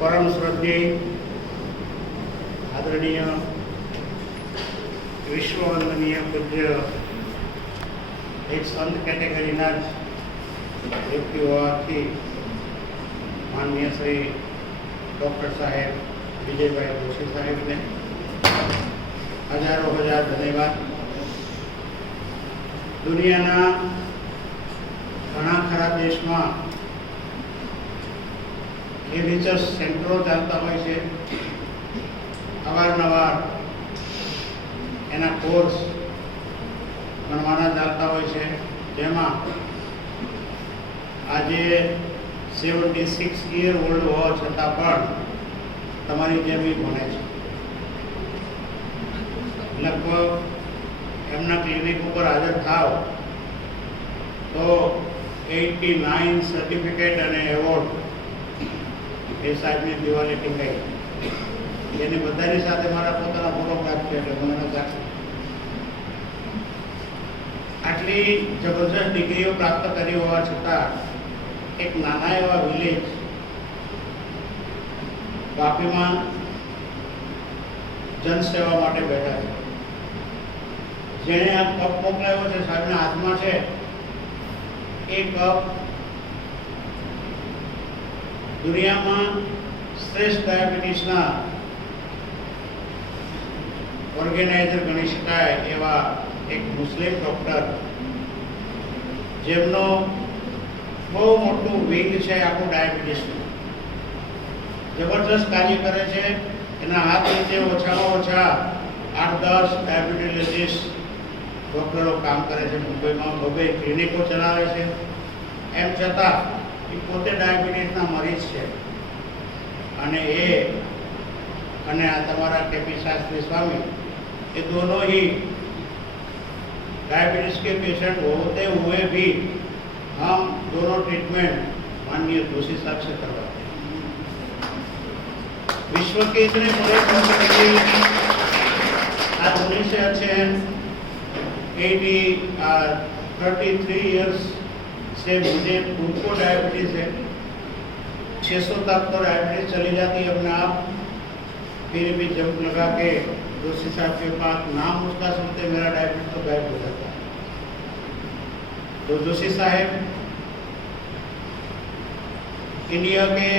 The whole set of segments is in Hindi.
परम श्रद्धेय आदरणीय विश्ववंदनीय पूज्य एक संत कैटेगरीना व्यक्ति होवाथी माननीय श्री डॉक्टर साहेब विजय भाई जोशी साहेब ने हजारों हजार धन्यवाद। दुनियाना घणा खरा देश में ये रिसर्च सेंटरो चालता होय छे, अवारनवार एना कोर्स बनवाना चालता होय छे, जेमां आजे 76 ईयर ओल्ड होवा छतां पण तमारी जेम ही भणे छे। लगभग एमना क्लिनिक पर हाजर थाव तो 89 सर्टिफिकेट अने एवोर्ड ए साहेबनी दिवाले टींगाई। एनी बधानी साथे मारा पोताना फोटोग्राफ छे એટલે મને લાગે આટલી જબરજસ્ત ડિગ્રીઓ પ્રાપ્ત કરી હોવા છતાં એક નાના એવા વિલેજ વાપીમાં જનસેવા માટે બેઠા છે। જેણે આ કપ મોકલાવ્યો છે સાહેબના હાથમાં છે એ કપ दुनिया में श्रेष्ठ डायबिटीसना ऑर्गेनाइजर गणी शकाय एवा एक मुस्लिम डॉक्टर जेमनो बहु मोटू विंग है आखू डायबिटीस जबरदस्त कार्य करे छे। एना हाथ नीचे ओछामां ओछा 8-10 डायबिटीलोजिस्ट डॉक्टरो काम करे छे। मुंबई में बबे क्लिनिको चलावे छे। एम छतां पोते डायबिटीसना मरीज है अने ए अने आ तमारा केपी शास्त्री स्वामी ये दोनों ही डायबिटीज के पेशेंट होते हुए भी हम दोनों ट्रीटमेंट माननीय जोशी साहब से करवाते हैं। विश्व के इतने बड़े संस्थान आज उन्हीं से अच्छे हैं। 33 इयर्स से मुझे खुद को डायबिटीज है। 600 तक तो डायबिटीज चली जाती है अपने आप, फिर भी जंप लगा के जोशी साहब के पास नाम उसका सुनते मेरा डायबिटीज तो गायब हो जाता है। तो जोशी साहब इंडिया के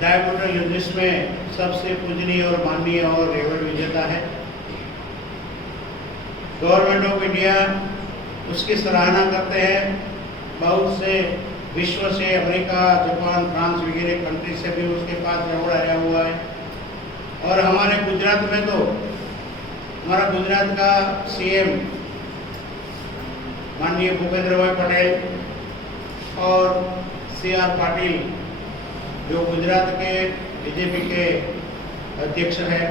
डायबिटोलॉजिस्ट में सबसे पूजनीय और माननीय और रेवड़ विजेता है। गवर्नमेंट ऑफ इंडिया उसकी सराहना करते हैं। बहुत से विश्व से अमेरिका, जापान, फ्रांस वगैरह कंट्री से भी उसके पास अवार्ड आया हुआ है। और हमारे गुजरात में तो हमारा गुजरात का सीएम माननीय भूपेंद्र भाई पटेल और सीआर पाटिल जो गुजरात के बीजेपी के अध्यक्ष हैं,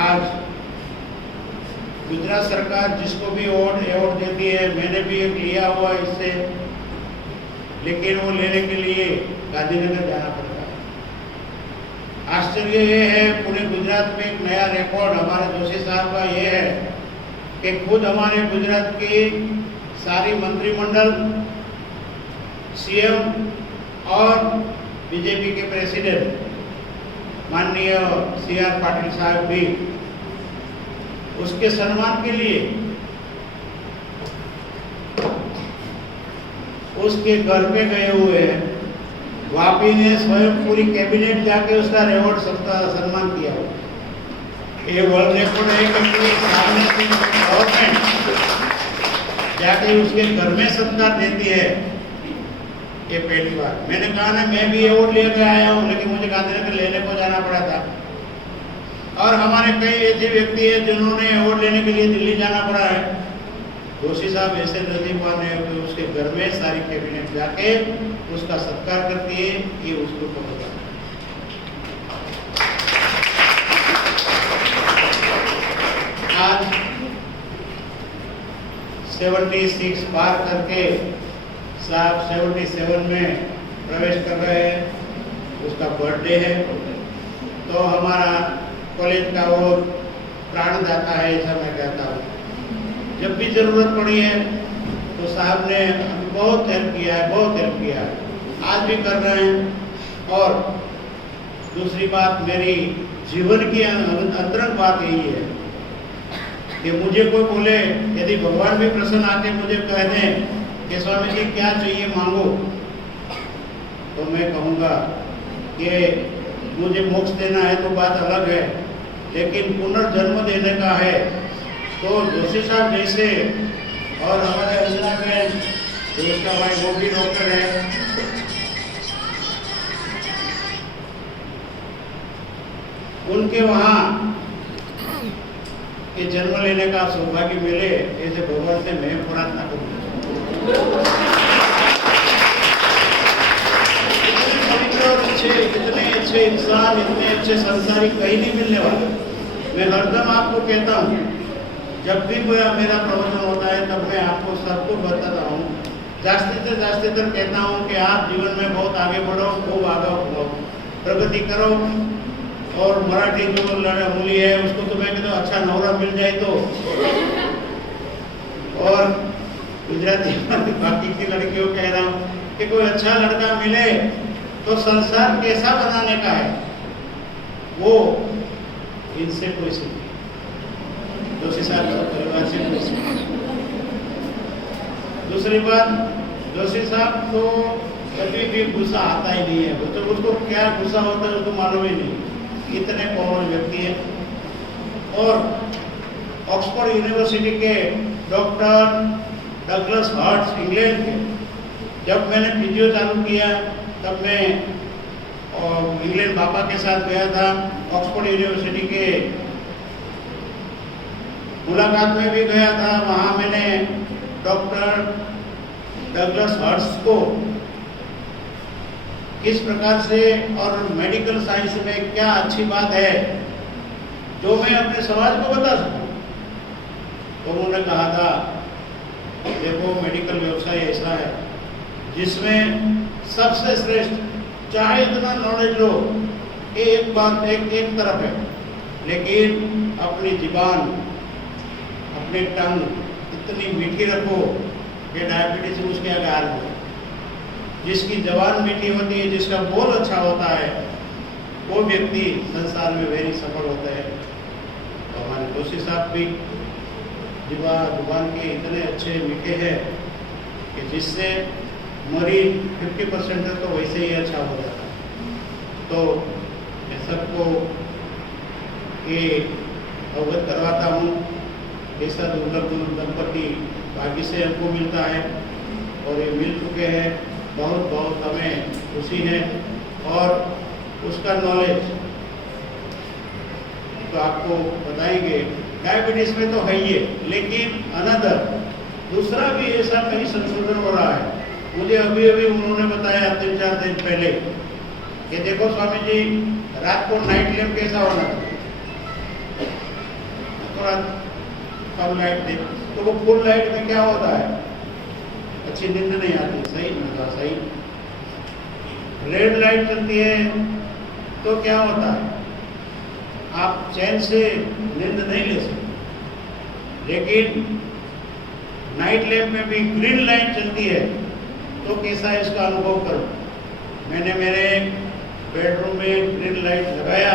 आज गुजरात सरकार जिसको भी अवार्ड देती है, मैंने भी एक लिया हुआ इससे, लेकिन वो लेने के लिए गांधीनगर जाना पड़ता है। आश्चर्य ये है पूरे गुजरात में एक नया रिकॉर्ड हमारे जोशी साहब का ये है कि खुद हमारे गुजरात की सारी मंत्रिमंडल, सीएम और बीजेपी के प्रेसिडेंट माननीय सीआर पाटिल साहब भी उसके सम्मान के लिए उसके घर पे गए हुए हैं। वापी ने स्वयं पूरी कैबिनेट जाके उसका रिवॉर्ड सम्मान किया। ये वर्ल्ड रिकॉर्ड है कि पूरे सामने गवर्नमेंट जाके उसके घर में सत्कार देती है। ये पहली बार मैंने कहा ना, मैं भी अवार्ड लेकर आया हूँ, लेकिन मुझे गांधीनगर लेने को जाना पड़ा था। और हमारे कई ऐसे व्यक्ति हैं जिन्होंने अवार्ड लेने के लिए दिल्ली जाना पड़ा है। जोशी साहब ऐसे नसीबवान है कि उसके घर में सारी कैबिनेट जाके उसका सत्कार करती है। ये उसको पता है। आज 76 पार करके साहब 77 में प्रवेश कर रहे हैं। उसका बर्थडे है, तो हमारा कॉलेज का वो प्राणदाता है, ऐसा मैं कहता हूँ। जब भी ज़रूरत पड़ी है तो साहब ने बहुत हेल्प किया है, बहुत हेल्प किया है, आज भी कर रहे हैं। और दूसरी बात, मेरी जीवन की अंतरंग बात यही है कि मुझे कोई बोले, यदि भगवान भी प्रसन्न आके मुझे कह दें कि स्वामी जी क्या चाहिए मांगो, तो मैं कहूँगा कि मुझे मोक्ष देना है तो बात अलग है, लेकिन पुनर्जन्म देने का है तो जोशी साहब जैसे, और हमारे अंजना बहन जो उसका भाई वो भी डॉक्टर है, उनके वहाँ ये जन्म लेने का सौभाग्य मिले, ऐसे भगवान से मैं प्रार्थना करूँ। इतने अच्छे इंसान, इतने अच्छे संसारी कहीं नहीं मिलने वाले। मैं हरदम आपको कहता हूँ, जब भी कोई मेरा प्रवचन होता है तब मैं आपको सबको बताता हूँ, जास्ती से जास्ती तक कहता हूँ कि आप जीवन में बहुत आगे बढ़ो, खूब आगे बढ़ो, प्रगति करो। और मराठी जो मूली है उसको तो मैं कहता हूँ अच्छा नौरा मिल जाए तो, और गुजराती बाकी की लड़कियों कह रहा हूँ कि कोई अच्छा लड़का मिले तो संसार कैसा बनाने का है वो इनसे कोई सीखे, जोशी साहब परिवार से कोई सीखे। दूसरी बात, जोशी साहब तो कभी भी गुस्सा आता ही नहीं है, तो उसको क्या गुस्सा होता है उसको मालूम ही नहीं, इतने कोमल व्यक्ति है। और ऑक्सफोर्ड यूनिवर्सिटी के डॉक्टर डगलस हर्ट्स इंग्लैंड के, जब मैंने फिजियो चालू किया तब मैं इंग्लैंड पापा के साथ गया था, ऑक्सफोर्ड यूनिवर्सिटी के मुलाकात में भी गया था। वहाँ मैंने डॉक्टर डगलस हर्ट्स को किस प्रकार से और मेडिकल साइंस में क्या अच्छी बात है जो मैं अपने समाज को बता सकूं, तो उन्होंने कहा था देखो मेडिकल व्यवसाय ऐसा है जिसमें सबसे श्रेष्ठ, चाहे इतना नॉलेज लो, एक बात एक तरफ है, लेकिन अपनी जीबान, अपने टंग इतनी मीठी रखो कि डायबिटीज उसके आगे हार हो। जिसकी जबान मीठी होती है, जिसका बोल अच्छा होता है, वो व्यक्ति संसार में वेरी सफल होता है। तो हमारे जोशी साहब भी जुबान के इतने अच्छे मीठे हैं कि जिससे मरीज 50% तो वैसे ही अच्छा हो जाता है। तो मैं सबको ये अवगत करवाता हूँ, ऐसा दुर्लभ दंपति भाग्य से हमको मिलता है और ये मिल चुके हैं, बहुत बहुत हमें खुशी है। और उसका नॉलेज तो आपको बताएंगे, डायबिटीज में तो है ही है, लेकिन अनदर दूसरा भी ऐसा कहीं संशोधन हो रहा है। मुझे अभी अभी उन्होंने बताया 3-4 दिन पहले कि देखो स्वामी जी, रात को नाइट लैम्प कैसा होना चाहिए, थोड़ा कम लाइट दे, तो वो फुल लाइट में क्या होता है, अच्छी नींद नहीं आती। सही मतलब सही। रेड लाइट चलती है तो क्या होता है, आप चैन से नींद नहीं ले सकते। लेकिन नाइट लैम्प में भी ग्रीन लाइट चलती है तो कैसा है इसका अनुभव करो। मैंने मेरे बेडरूम में ग्रीन लाइट लगाया,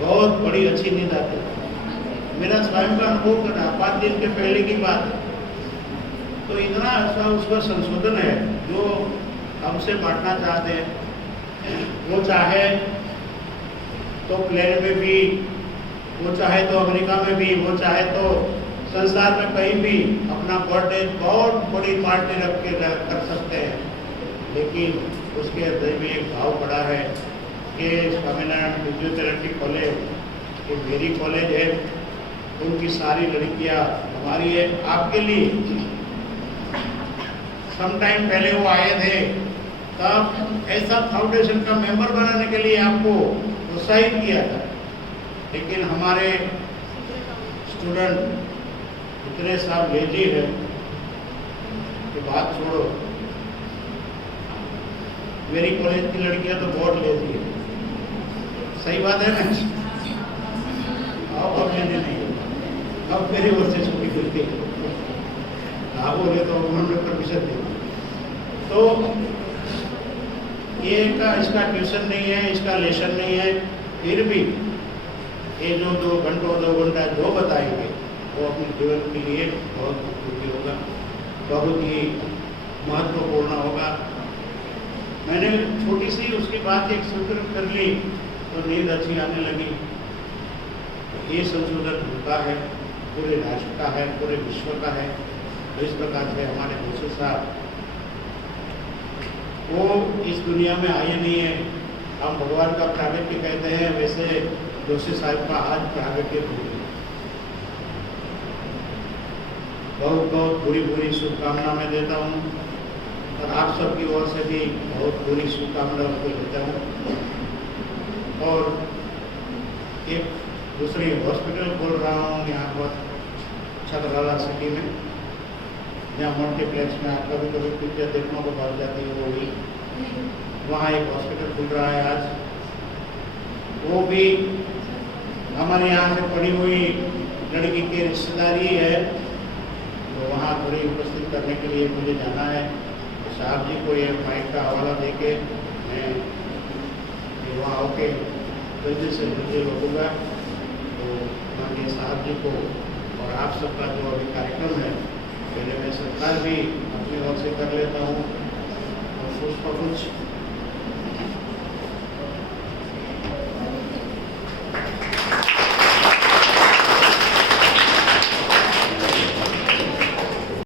बहुत बड़ी अच्छी नींद आती है। मेरा स्वयं का अनुभव करना 5 दिन के पहले की बात है। तो इतना ऐसा उसका संशोधन है जो हमसे बांटना चाहते हैं। वो चाहे तो प्लेन में भी, वो चाहे तो अमेरिका में भी, वो चाहे तो संसार में कहीं भी अपना बर्थडे बहुत बड़ी पार्टी रख के कर सकते हैं। लेकिन उसके हृदय में एक भाव पड़ा है कि स्वामीनारायण फिजियोथेरेपी कॉलेज ये मेरी कॉलेज है, उनकी सारी लड़कियां हमारी है, आपके लिए। सम टाइम पहले वो आए थे, तब ऐसा फाउंडेशन का मेंबर बनाने के लिए आपको प्रोत्साहित किया था। लेकिन हमारे स्टूडेंट इतने साल लेजी है कि बात छोड़ो। मेरी कॉलेज की लड़कियां तो बहुत लेजी है, सही बात है ना। अब मैंने नहीं, अब मेरी ओर से छुट्टी मिलती है, हाँ बोले तो उन्होंने परमिशन दी। तो ये इसका ट्यूशन नहीं है, इसका लेसन नहीं है, फिर भी ये जो 2 घंटा जो बताएंगे वो अपने जीवन के लिए बहुत उपयोगी होगा, बहुत ही महत्वपूर्ण होगा। मैंने छोटी सी उसकी बात एक स्वीकृत कर ली तो नींद अच्छी आने लगी। ये संशोधन होता है, पूरे राष्ट्र का है, पूरे विश्व का है। तो इस प्रकार से हमारे जोशी साहब वो इस दुनिया में आए नहीं है। हम भगवान का प्रागट्य कहते हैं, वैसे जोशी साहब का आज प्रागट्य हो गया। बहुत बहुत बुरी शुभकामना मैं देता हूँ और आप सबकी ओर से भी बहुत बुरी शुभकामना को देता हूँ। और एक दूसरी हॉस्पिटल खोल रहा हूँ यहाँ पर छतरवाला सिटी में, जहाँ मल्टीप्लेक्स में आप कभी पिक्चर देखने को बढ़ जाती है, वो भी वहाँ एक हॉस्पिटल खुल रहा है आज। वो भी हमारे यहाँ से पड़ी हुई लड़की की रिश्तेदारी है, तो वहाँ थोड़ी उपस्थित करने के लिए मुझे जाना है। तो साहब जी को ये माइक का हवाला दे के मैं वहाँ होके जल्दी से जल्दी रोकूँगा। तो माननीय साहब जी को और आप सबका जो अभी कार्यक्रम है, पहले मैं सरकार भी अपनी ओर से कर लेता हूँ और कुछ